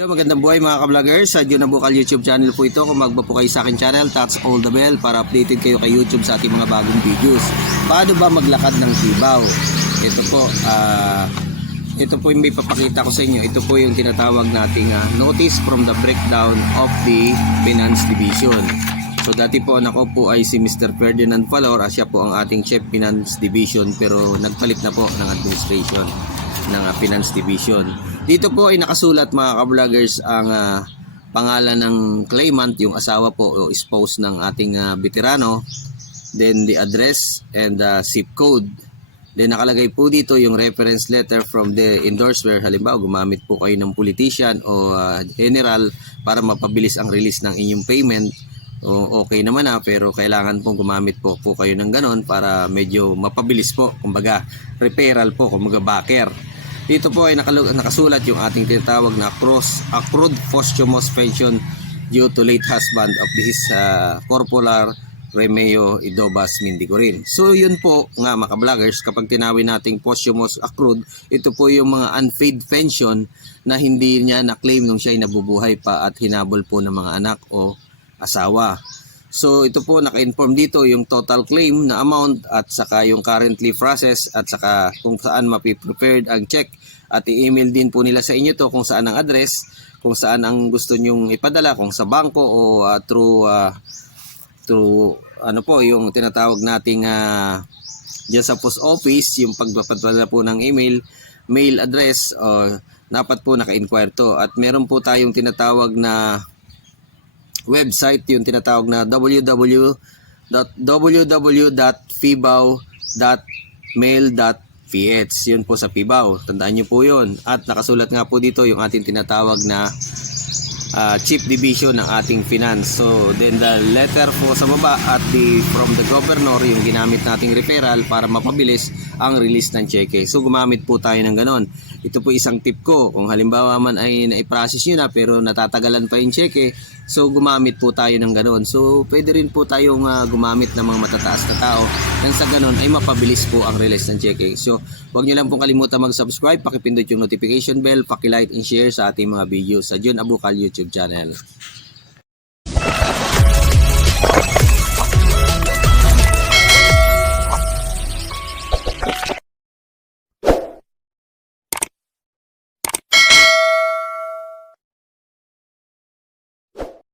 Yo, magandang buhay mga ka-vloggers. Sa Jun Abukal YouTube channel po ito. Kung magba kayo sa akin channel, touch all the bell para updated kayo kay YouTube sa ating mga bagong videos. Paano ba maglakad ng Tibaw? Ito po, ah, ito po yung may papakita ko sa inyo. Ito po yung tinatawag nating ah, notice from the breakdown of the Finance Division. So dati po ang ako po ay si Mr. Ferdinand Valor. Siya po ang ating Chief Finance Division pero nagpalit na po ng administration ng ah, Finance Division. Dito po ay nakasulat mga ka-vloggers ang ah, pangalan ng claimant, yung asawa po o spouse ng ating ah, veterano, then the address and the zip code. Then nakalagay po dito yung reference letter from the endorser. Halimbawa, gumamit po kayo ng politician o ah, general para mapabilis ang release ng inyong payment. O okay naman na pero kailangan pong gumamit po po kayo ng ganon para medyo mapabilis po. Kumbaga, referral po, kumbaga backer. Dito po ay nakasulat yung ating tinatawag na cross accrued posthumous pension due to late husband of his uh, corporal Remeo Idobas Mindigorin. So yun po nga mga vloggers kapag tinawin nating posthumous accrued, ito po yung mga unpaid pension na hindi niya na-claim nung siya ay nabubuhay pa at hinabol po ng mga anak o asawa. So ito po naka-inform dito yung total claim na amount at saka yung currently process at saka kung saan mapiprepared ang check. At i-email din po nila sa inyo to kung saan ang address, kung saan ang gusto nyong ipadala, kung sa bangko o ah, through ah, through ano po yung tinatawag nating ah, dyan sa post office yung pagpapadala po ng email mail address uh, dapat po naka-inquire to. At meron po tayong tinatawag na website yung tinatawag na www.fibaw.mail.ph yun po sa Pibaw tandaan nyo po yun at nakasulat nga po dito yung ating tinatawag na uh, chief division ng ating finance. So, then the letter po sa baba at the from the governor yung ginamit nating referral para mapabilis ang release ng cheque. So, gumamit po tayo ng ganon. Ito po isang tip ko. Kung halimbawa man ay na-process nyo na pero natatagalan pa yung cheque, So gumamit po tayo ng ganoon. So pwede rin po tayong uh, gumamit ng mga matataas na tao nang sa ganoon ay mapabilis po ang release ng checking. So wag niyo lang pong kalimutan mag-subscribe, pakipindot yung notification bell, paki-like and share sa ating mga videos sa John Abukal YouTube channel.